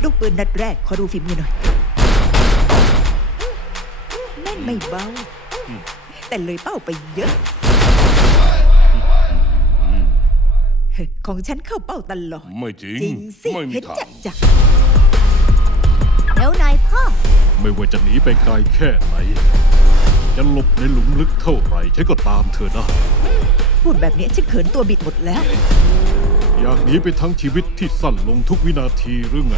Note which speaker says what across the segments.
Speaker 1: ลูกปืนนัดแรกขอดูฝีมือหน่อยแม่นไม่เบาแต่เลยเป้าไปเยอะของฉันเข้าเป้าตลอด
Speaker 2: ไม่จริง
Speaker 1: จริงสิ
Speaker 2: ไม่มี
Speaker 1: เห็น
Speaker 2: ทาง
Speaker 1: จัก
Speaker 3: เร็วนายพ่อ
Speaker 4: ไม่ว่าจะหนีไปไกลแค่ไหน จะหลบในหลุมลึกเท่าไหร่ฉันก็ตามเธอได้
Speaker 1: พูดแบบนี้ฉันเขินตัวบิดหมดแล้ว
Speaker 4: อยากหนีไปทั้งชีวิตที่สั้นลงทุกวินาทีหรือไง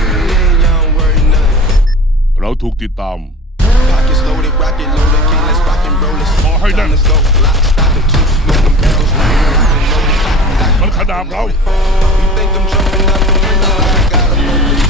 Speaker 2: เราถูกติดตาม
Speaker 5: Pockets loaded, rocket loaded, king, let's rock and roll this.
Speaker 2: ขอให้แน่น
Speaker 5: Let's go, lock, stock, and two smoking barrels.
Speaker 2: มันขนาบเรา
Speaker 5: You think I'm jumping out the window? I got a move.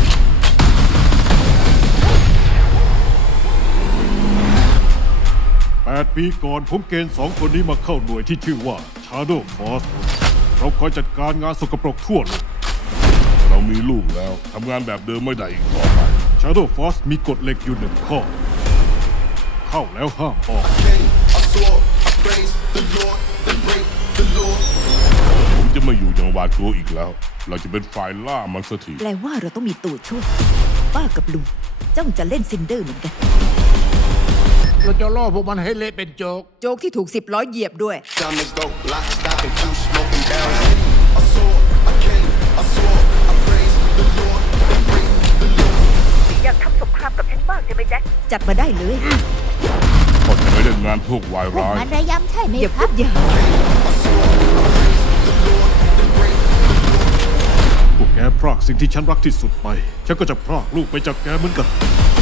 Speaker 4: 8 ปีก่อนผมเกณฑ์2 คนนี้มาเข้าหน่วยที่ชื่อว่า Shadow Force เราคอยจัดการงานสกปรกทั่วโลก
Speaker 2: เรามีลูกแล้วทำงานแบบเดิมไม่ได้อีกต่อไป
Speaker 4: Shadow Force มีกฎเหล็กอยู่1 ข้อ เข้าแล้วห้ามออก
Speaker 5: Came, I saw, I praise the Lord, then break the Lord.
Speaker 2: ผมจะไม่อยู่อย่างหวาดกลัวอีกแล้ว เราจะเป็นฝ่ายล่ามันสักที
Speaker 1: แปลว่าเราต้องมีตัวช่วยป้ากับลุงจ้องจะเล่นซินเดอร์เหมือนกัน
Speaker 6: เราจะล่อพวกมันให้เละเป็นโจก
Speaker 1: โจ๊กที่ถูก10 ล้อเหยียบด้วย
Speaker 5: Time, let's go, lock, stock, and two smoking barrels. I saw, I came, I saw, I praise the Lord, then break the Lord.
Speaker 1: อยากทำสงครามกับฉันบ้างใช่ไหมแจ็คจัดมาได้เลย
Speaker 2: ก็จะไม่เล่นงานพวกวาย
Speaker 3: พวก
Speaker 2: ร้าย
Speaker 3: มันระยำใช่ไหม
Speaker 1: อย่า
Speaker 3: ค
Speaker 1: พู
Speaker 3: รับ
Speaker 1: ดอย่า
Speaker 4: พวกแกพรากสิ่งที่ฉันรักที่สุดไป ฉันก็จะพรากลูกไปจากแกเหมือนกัน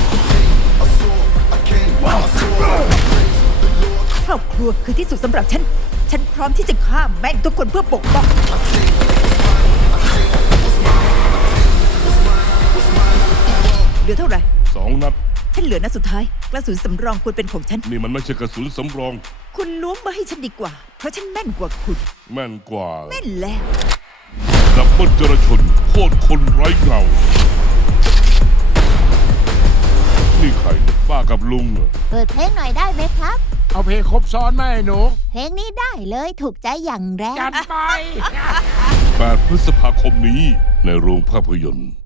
Speaker 1: ครอบครัวคือที่สุดสำหรับฉัน ฉันพร้อมที่จะฆ่าแม่งทุกคนเพื่อปกป้องเหลือเท่าไหร่
Speaker 2: 2 นัด
Speaker 1: ฉันเหลือนัดสุดท้าย กระสุนสำรองควรเป็นของฉัน
Speaker 2: นี่มันไม่ใช่กระสุนสำรอง
Speaker 1: คุณล้วงมาให้ฉันดีกว่า เพราะฉันแม่นกว่าคุณ
Speaker 2: แม่นกว่า
Speaker 1: แม่นแล้ว
Speaker 2: ดับเบิลจรชนโคตรคนไร้เงา นี่ใครเนี่ยป้ากับลุงเหรอ
Speaker 3: เปิดเพลงหน่อยได้ไหมครับ
Speaker 6: เอาเพลงครบซ้อนไหมไอ้หนู
Speaker 3: เพลงนี้ได้เลยถูกใจอย่างแรง
Speaker 6: จัดไป
Speaker 2: 8 พฤษภาคมนี้ในโรงภาพยนตร์